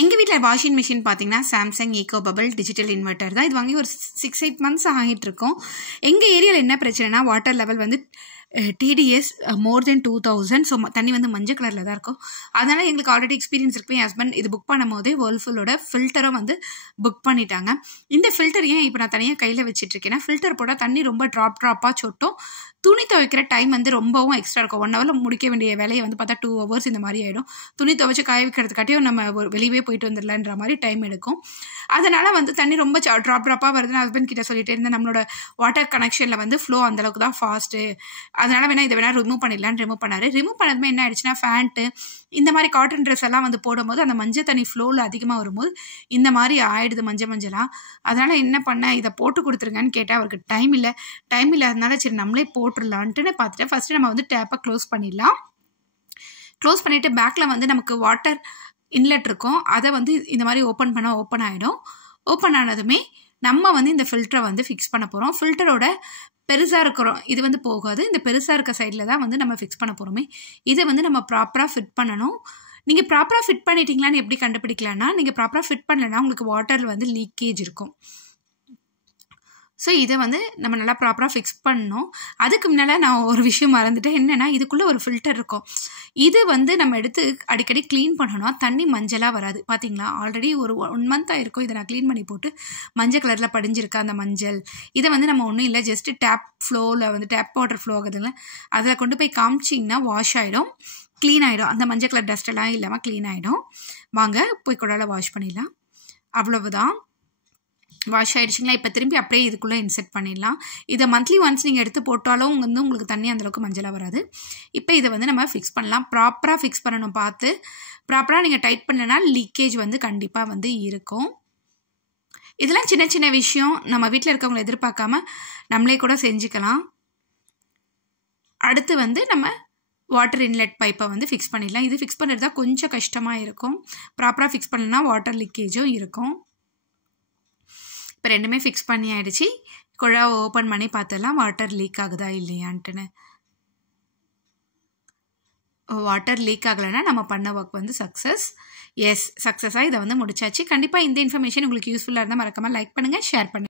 எங்கள் வீட்டில் washing machine பார்த்தீங்கன்னா Samsung eco bubble digital inverter தான். இது வாங்கி ஒரு 6-8 மந்த்ஸ் ஆகிட்டு இருக்கோம். எங்கள் ஏரியாவில் என்ன பிரச்சனைனா வாட்டர் லெவல் வந்து டிடிஎஸ் மோர் தென் 2000. ஸோ தண்ணி வந்து மஞ்சள் கலரில் தான் இருக்கும். அதனால் எங்களுக்கு ஆல்ரெடி எக்ஸ்பீரியன்ஸ் இருக்கு. என் ஹஸ்பண்ட் இது புக் பண்ணும் போதே வேர்ல்ஃபுல்லோட ஃபில்டரும் வந்து புக் பண்ணிட்டாங்க. இந்த ஃபில்டர் ஏன் இப்போ நான் தனியாக கையில் வச்சுட்ருக்கேன்னா, ஃபில்டர் போட்டால் தண்ணி ரொம்ப ட்ராப்பாக சொட்டும். துணி துவைக்கிற டைம் வந்து ரொம்பவும் எக்ஸ்ட்ரா இருக்கும். 1 ஹவரில் முடிக்க வேண்டிய வேலையை வந்து பார்த்தா 2 ஹவர்ஸ் இந்த மாதிரி ஆகிடும். துணி துவைச்சு காய வைக்கிறதுக்காட்டியும் நம்ம வெளியே போயிட்டு வந்துடலான்ற மாதிரி டைம் எடுக்கும். அதனால் வந்து தண்ணி ரொம்ப ட்ராப்பாக வருதுன்னு ஹஸ்பண்ட் கிட்ட சொல்லிட்டு இருந்தேன். நம்மளோட வாட்டர் கனெக்ஷனில் வந்து ஃப்ளோ அந்தளவுக்கு தான் ஃபாஸ்ட்டு. அதனால் வேணால் இதை வேணால் ரிமூவ் பண்ணிடலான்னு ரிமூவ் பண்ணார். ரிமூவ் பண்ணதுமே என்ன ஆயிடுச்சுன்னா, ஃபேண்ட்டு இந்த மாதிரி காட்டன் ட்ரெஸ் எல்லாம் வந்து போடும்போது அந்த மஞ்சள் தண்ணி ஃப்ளோவில் அதிகமாக வரும்போது இந்த மாதிரி ஆயிடுது மஞ்சளாக. அதனால் என்ன பண்ண, இதை போட்டு கொடுத்துருங்கன்னு கேட்டால் அவருக்கு டைம் இல்லாதனால சரி நம்மளே போட்டுடலான்ட்டுன்னு பார்த்துட்டு ஃபஸ்ட்டு நம்ம வந்து டேப்பை க்ளோஸ் பண்ணிடலாம். க்ளோஸ் பண்ணிவிட்டு பேக்கில் வந்து நமக்கு வாட்டர் இன்லெட் இருக்கும். அதை வந்து இந்த மாதிரி ஓப்பன் ஆகிடும். ஓப்பன் ஆனதுமே நம்ம வந்து இந்த ஃபில்டரை வந்து ஃபிக்ஸ் பண்ண போகிறோம். ஃபில்டரோட பெருசாக இருக்கிறோம் இது வந்து போகாது. இந்த பெருசாக இருக்க சைடில் தான் வந்து நம்ம ஃபிக்ஸ் பண்ண போகிறோமே. இதை வந்து நம்ம ப்ராப்பராக ஃபிட் பண்ணணும். நீங்கள் ப்ராப்பராக ஃபிட் பண்ணிட்டீங்களான்னு எப்படி கண்டுபிடிக்கலான்னா, நீங்கள் ப்ராப்பராக ஃபிட் பண்ணலைன்னா உங்களுக்கு வாட்டரில் வந்து லீக்கேஜ் இருக்கும். ஸோ இதை வந்து நம்ம நல்லா ப்ராப்பராக ஃபிக்ஸ் பண்ணணும். அதுக்கு முன்னால் நான் ஒரு விஷயம் மறந்துட்டேன். என்னென்னா, இதுக்குள்ளே ஒரு ஃபில்டர் இருக்கும். இது வந்து நம்ம எடுத்து அடிக்கடி க்ளீன் பண்ணணும். தண்ணி மஞ்சளாக வராது. பார்த்தீங்களா, ஆல்ரெடி ஒரு 1 மந்த் ஆகிருக்கும். இதை நான் க்ளீன் பண்ணி போட்டு மஞ்சள் கலரில் படிஞ்சிருக்கா அந்த மஞ்சள். இதை வந்து நம்ம ஒன்றும் இல்லை, ஜஸ்ட்டு டேப் வாட்டர் ஃப்ளோ ஆகுதுல்ல, அதில் கொண்டு போய் காமிச்சிங்கன்னா வாஷ் ஆகிடும், க்ளீன் ஆகிடும். அந்த மஞ்சள் கலர் டஸ்ட்டெல்லாம் இல்லாமல் க்ளீன் ஆகிடும். வாங்க போய் குடால வாஷ் பண்ணிடலாம். அவ்வளவுதான், வாஷ் ஆகிடுச்சிங்களா. இப்போ திரும்பி அப்படியே இதுக்குள்ளே இன்செர்ட் பண்ணிடலாம். இதை மந்த்லி ஒன்ஸ் நீங்கள் எடுத்து போட்டாலும் வந்து உங்களுக்கு தண்ணி அந்தளவுக்கு மஞ்சளாக வராது. இப்போ இதை வந்து நம்ம ஃபிக்ஸ் பண்ணலாம். ப்ராப்பராக ஃபிக்ஸ் பண்ணணும். பார்த்து ப்ராப்பராக நீங்கள் டைட் பண்ணலனா லீக்கேஜ் வந்து கண்டிப்பாக வந்து இருக்கும். இதெல்லாம் சின்ன சின்ன விஷயம், நம்ம வீட்டில் இருக்கவங்களை எதிர்பார்க்காம நம்மளே கூட செஞ்சுக்கலாம். அடுத்து வந்து நம்ம வாட்டர் இன்லெட் பைப்பை வந்து ஃபிக்ஸ் பண்ணிடலாம். இது ஃபிக்ஸ் பண்ணுறது தான் கொஞ்சம் கஷ்டமாக இருக்கும். ப்ராப்பராக ஃபிக்ஸ் பண்ணலனா வாட்டர் லீக்கேஜும் இருக்கும். இப்போ ரெண்டுமே ஃபிக்ஸ் பண்ணி ஆகிடுச்சு. குழாவை ஓப்பன் பண்ணி பார்த்துடலாம் வாட்டர் லீக் ஆகுதா இல்லையான்ட்டுன்னு. வாட்டர் லீக் ஆகலைன்னா நம்ம பண்ண ஒர்க் வந்து சக்ஸஸாக இதை வந்து முடிச்சாச்சு. கண்டிப்பாக இந்த இன்ஃபர்மேஷன் உங்களுக்கு யூஸ்ஃபுல்லாக இருந்தால் மறக்காமல் லைக் பண்ணுங்கள், ஷேர் பண்ணுங்கள்.